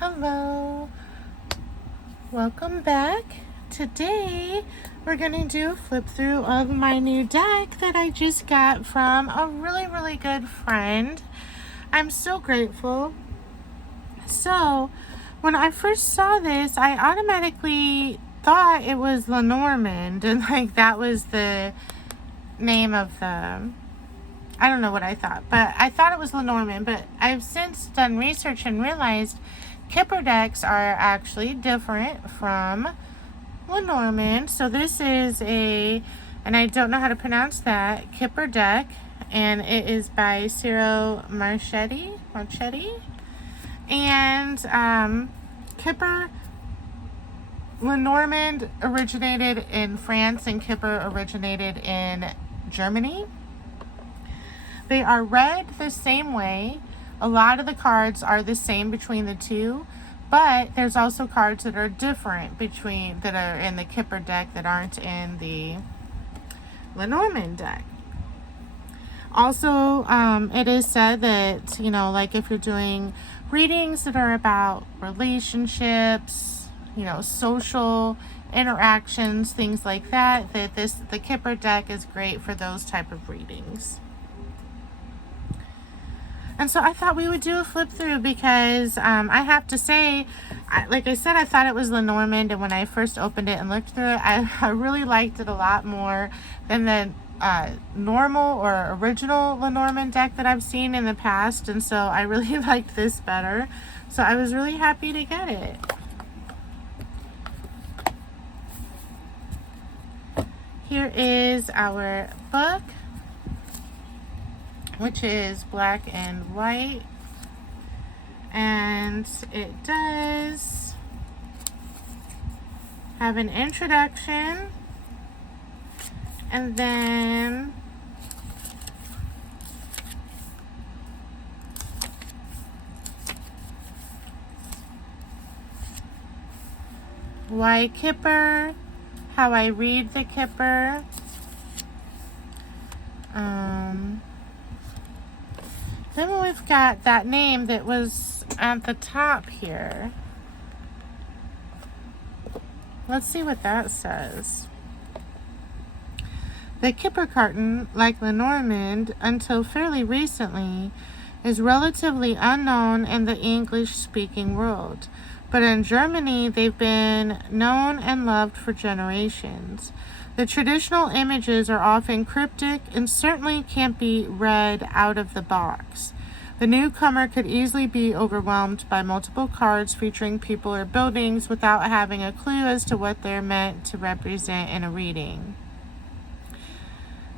Hello, welcome back. Today we're gonna do a flip through of my new deck that I just got from a really good friend. I'm so grateful. So when I first saw this, I automatically thought it was Lenormand, and like that was the name of the, I don't know what I thought, but I thought it was Lenormand. But I've since done research and realized Kipper decks are actually different from Lenormand. So this is and I don't know how to pronounce that, Kipper deck, and it is by Ciro Marchetti. And Kipper, Lenormand originated in France and Kipper originated in Germany. They are read the same way. A lot of the cards are the same between the two, but there's also cards that are different that are in the Kipper deck that aren't in the Lenormand deck. Also, it is said that, like if you're doing readings that are about relationships, social interactions, things like that, the Kipper deck is great for those type of readings. And so I thought we would do a flip through because I have to say, like I said, I thought it was Lenormand, and when I first opened it and looked through it, I really liked it a lot more than the normal or original Lenormand deck that I've seen in the past, and so I really liked this better. So I was really happy to get it. Here is our book, which is black and white, and it does have an introduction, and then why Kipper, how I read the Kipper, then we've got that name that was at the top here. Let's see what that says. The Kipper carton, like Lenormand, until fairly recently, is relatively unknown in the English-speaking world. But in Germany, they've been known and loved for generations. The traditional images are often cryptic and certainly can't be read out of the box. The newcomer could easily be overwhelmed by multiple cards featuring people or buildings without having a clue as to what they're meant to represent in a reading.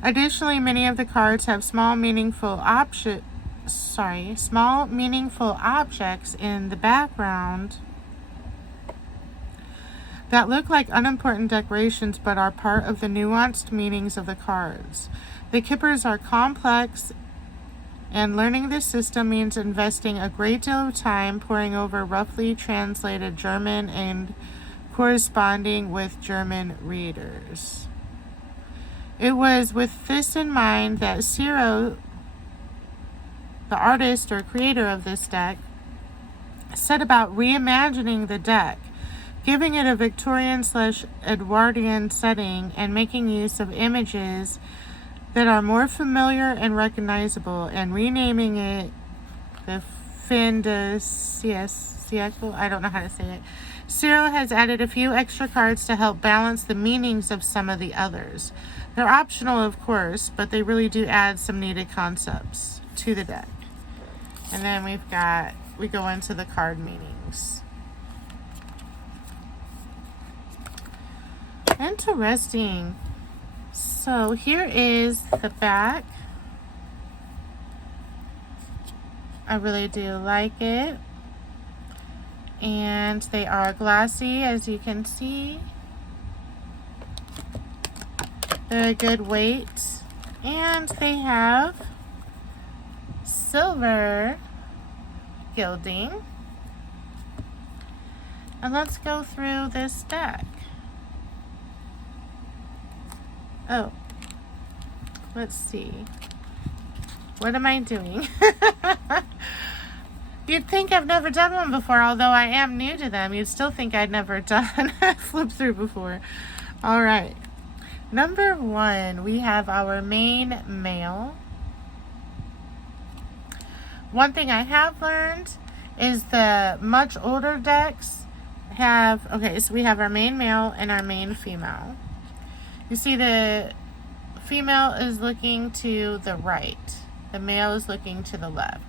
Additionally, many of the cards have small meaningful objects in the background that look like unimportant decorations but are part of the nuanced meanings of the cards. The Kippers are complex, and learning this system means investing a great deal of time poring over roughly translated German and corresponding with German readers. It was with this in mind that Ciro, the artist or creator of this deck, set about reimagining the deck, giving it a Victorian/Edwardian setting, and making use of images that are more familiar and recognizable, and renaming it the Fin de Siecle. I don't know how to say it. Ciro has added a few extra cards to help balance the meanings of some of the others. They're optional, of course, but they really do add some needed concepts to the deck. And then we go into the card meanings. Interesting. So here is the back. I really do like it. And they are glossy, as you can see. They're a good weight. And they have silver gilding. And let's go through this deck. Oh, let's see. What am I doing? You'd think I've never done one before, although I am new to them. You'd still think I'd never done a flip through before. All right. Number 1, we have our main male. One thing I have learned is the much older decks have, okay, so we have our main male and our main female. You see the female is looking to the right. The male is looking to the left.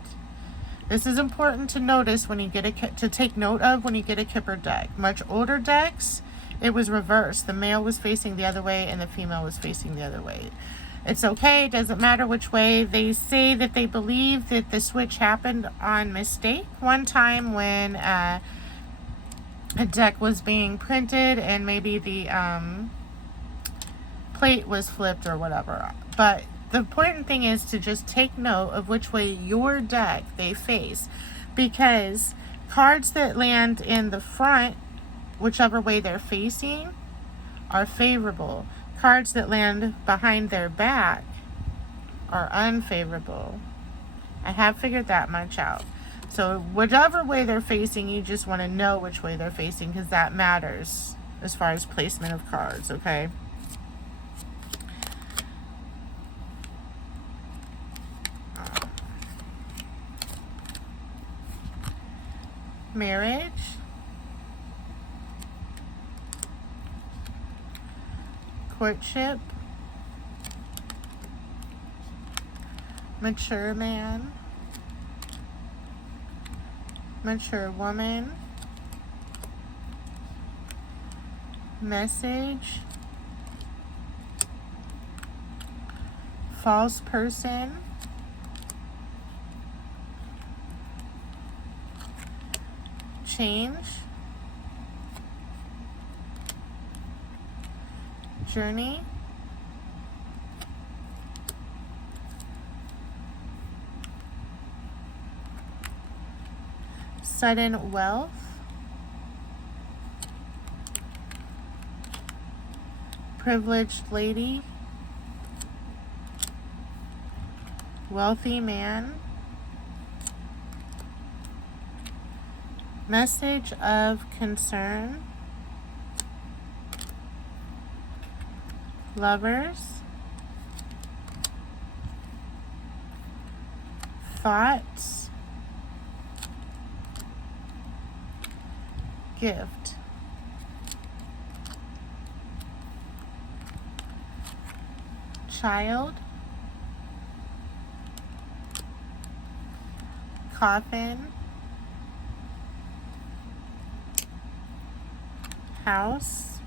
This is important to notice when you get to take note of when you get a Kipper deck. Much older decks, it was reversed. The male was facing the other way and the female was facing the other way. It's okay, it doesn't matter which way. They say that they believe that the switch happened on mistake one time when a deck was being printed and maybe the plate was flipped or whatever. But the important thing is to just take note of which way your deck they face, because cards that land in the front, whichever way they're facing, are favorable. Cards that land behind their back are unfavorable. I have figured that much out. So whichever way they're facing, you just want to know which way they're facing, because that matters as far as placement of cards, okay? Marriage, courtship, mature man, mature woman, message, false person, change, journey, sudden wealth, privileged lady, wealthy man, message of concern, lovers, thoughts, gift, child, coffin, house,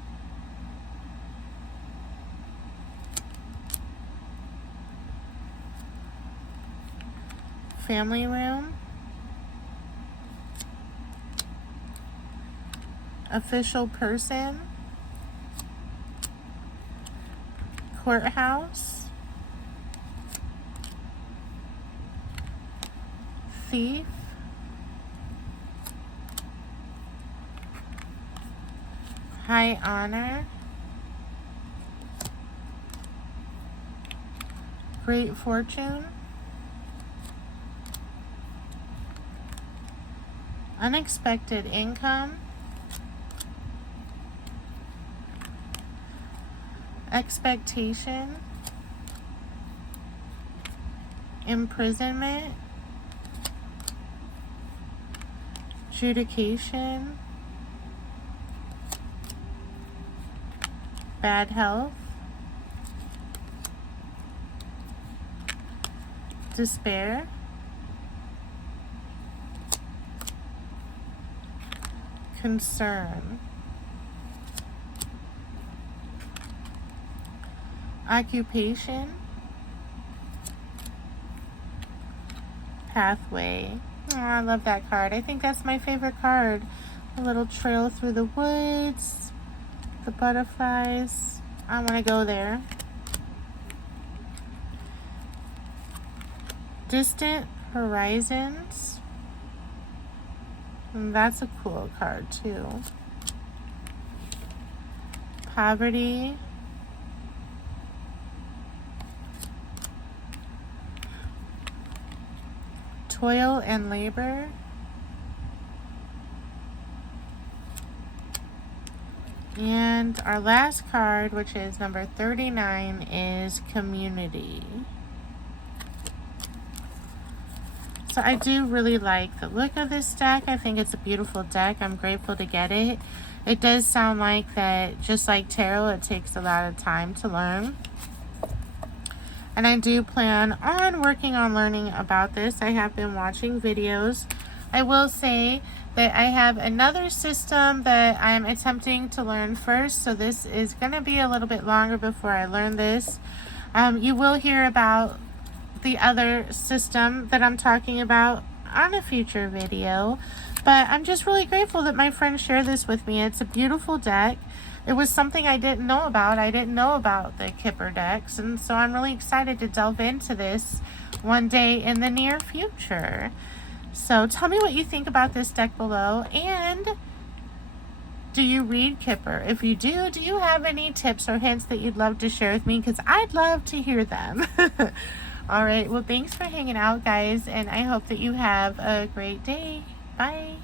family room, official person, courthouse, thief, high honor, great fortune, unexpected income, expectation, imprisonment, adjudication, bad health, despair, concern, occupation, pathway. Oh, I love that card. I think that's my favorite card. A little trail through the woods, the butterflies. I want to go there. Distant horizons. And that's a cool card too. Poverty. Toil and labor. And our last card, which is number 39, is Community. So I do really like the look of this deck. I think it's a beautiful deck. I'm grateful to get it. It does sound like that, just like tarot, it takes a lot of time to learn. And I do plan on working on learning about this. I have been watching videos. I will say that I have another system that I'm attempting to learn first. So this is going to be a little bit longer before I learn this. You will hear about the other system that I'm talking about on a future video. But I'm just really grateful that my friend shared this with me. It's a beautiful deck. It was something I didn't know about. I didn't know about the Kipper decks, and so I'm really excited to delve into this one day in the near future. So tell me what you think about this deck below, and do you read Kipper? If you do you have any tips or hints that you'd love to share with me? Because I'd love to hear them. All right, well, thanks for hanging out, guys, and I hope that you have a great day. Bye.